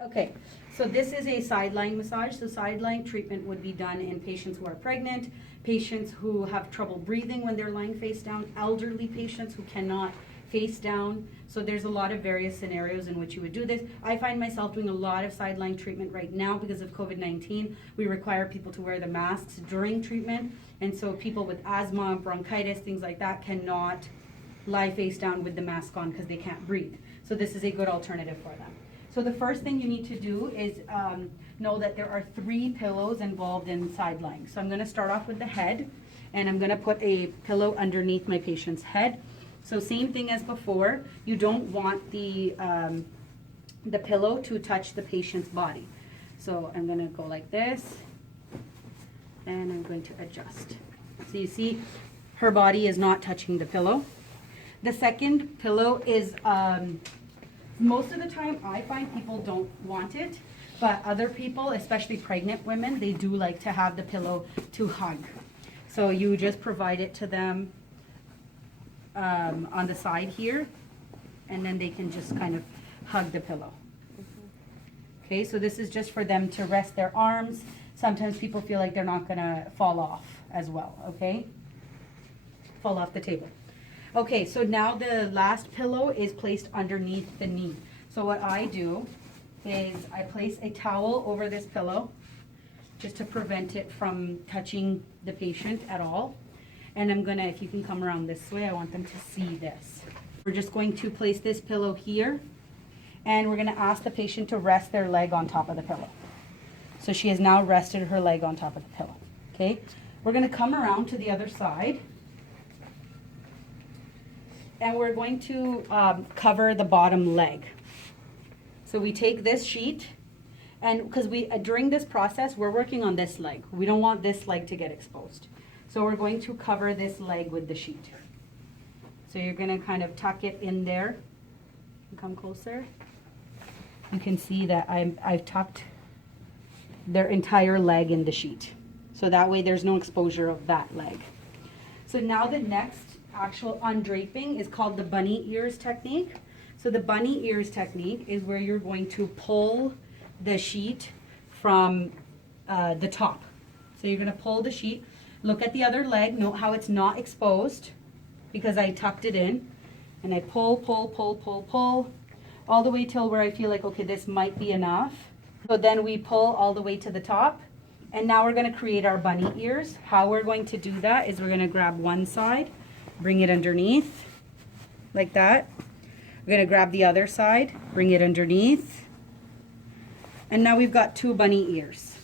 Okay, so this is a Sidelying massage. So Sidelying treatment would be done in patients who are pregnant, patients who have trouble breathing when they're lying face down, elderly patients who cannot face down. So there's a lot of various scenarios in which you would do this. I find myself doing a lot of Sidelying treatment right now because of COVID-19. We require people to wear the masks during treatment, and so people with asthma, bronchitis, things like that cannot lie face down with the mask on because they can't breathe. So this is a good alternative for them. So the first thing you need to do is know that there are 3 pillows involved in Sidelying. So I'm going to start off with the head, and I'm going to put a pillow underneath my patient's head. So same thing as before, you don't want the pillow to touch the patient's body. So I'm going to go like this, and I'm going to adjust. So you see her body is not touching the pillow. The second pillow is most of the time, I find people don't want it, but other people, especially pregnant women, they do like to have the pillow to hug. So you just provide it to them on the side here, and then they can just kind of hug the pillow. Okay, so this is just for them to rest their arms. Sometimes people feel like they're not gonna fall off as well, okay? Fall off the table. Okay, so now the last pillow is placed underneath the knee. So what I do is I place a towel over this pillow just to prevent it from touching the patient at all. And I'm gonna, if you can come around this way, I want them to see this. We're just going to place this pillow here, and we're gonna ask the patient to rest their leg on top of the pillow. So she has now rested her leg on top of the pillow, okay? We're gonna come around to the other side, and we're going to cover the bottom leg. So we take this sheet, and because during this process, we're working on this leg. We don't want this leg to get exposed. So we're going to cover this leg with the sheet. So you're gonna kind of tuck it in there. Come closer. You can see that I've tucked their entire leg in the sheet. So that way there's no exposure of that leg. So now the next actual undraping is called the bunny ears technique. So the bunny ears technique is where you're going to pull the sheet from the top. So you're going to pull the sheet, look at the other leg, note how it's not exposed because I tucked it in, and I pull all the way till where I feel like, okay, this might be enough. So then we pull all the way to the top, and now we're going to create our bunny ears. How we're going to do that is we're going to grab one side, bring it underneath, like that. We're going to grab the other side, bring it underneath. And now we've got 2 bunny ears,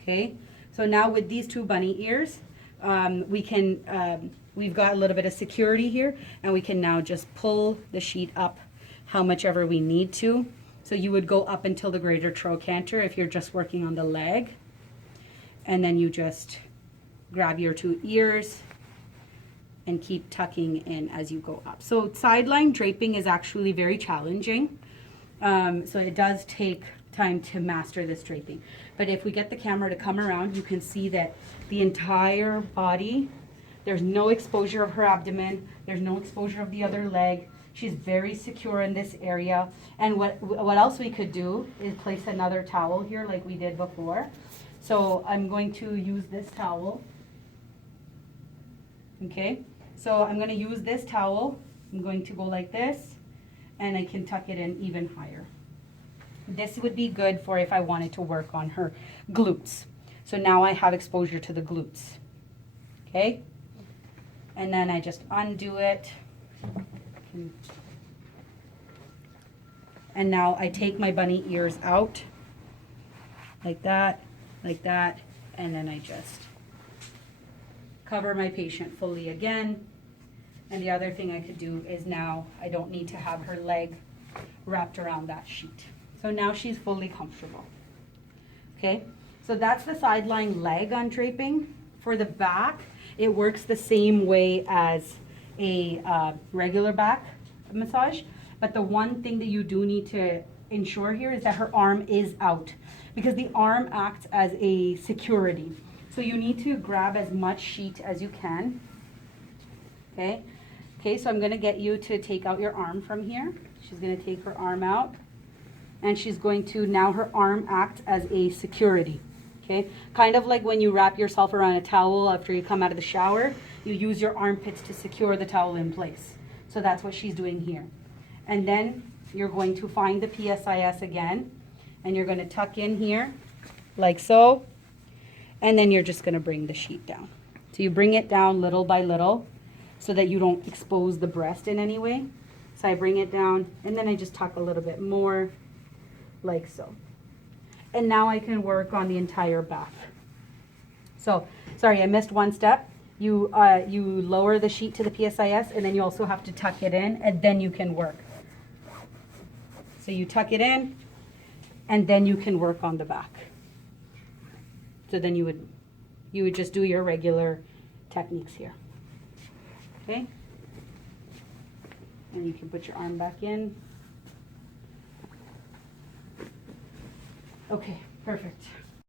okay? So now with these 2 bunny ears, we've got a little bit of security here, and we can now just pull the sheet up how much ever we need to. So you would go up until the greater trochanter if you're just working on the leg. And then you just grab your 2 ears and keep tucking in as you go up. So Sidelying draping is actually very challenging. So it does take time to master this draping. But if we get the camera to come around, you can see that the entire body, there's no exposure of her abdomen, there's no exposure of the other leg. She's very secure in this area. And what else we could do is place another towel here like we did before. So I'm going to use this towel. Okay, so I'm going to use this towel. I'm going to go like this, and I can tuck it in even higher. This would be good for if I wanted to work on her glutes. So now I have exposure to the glutes. Okay, and then I just undo it. And now I take my bunny ears out like that, and then I just cover my patient fully again. And the other thing I could do is now I don't need to have her leg wrapped around that sheet. So now she's fully comfortable. Okay, so that's the Sidelying leg undraping. For the back, it works the same way as a regular back massage, but the one thing that you do need to ensure here is that her arm is out, because the arm acts as a security. So you need to grab as much sheet as you can. Okay, so I'm going to get you to take out your arm from here. She's going to take her arm out. and she's going to, now her arm act as a security. Okay, kind of like when you wrap yourself around a towel after you come out of the shower, you use your armpits to secure the towel in place. So that's what she's doing here. And then you're going to find the PSIS again, and you're going to tuck in here, like so, and then you're just going to bring the sheet down. So you bring it down little by little so that you don't expose the breast in any way. So I bring it down, and then I just tuck a little bit more, like so. And now I can work on the entire back. So, sorry, I missed one step. You lower the sheet to the PSIS, and then you also have to tuck it in, and then you can work. So you tuck it in, and then you can work on the back. So then you would just do your regular techniques here. Okay? And you can put your arm back in. Okay, perfect.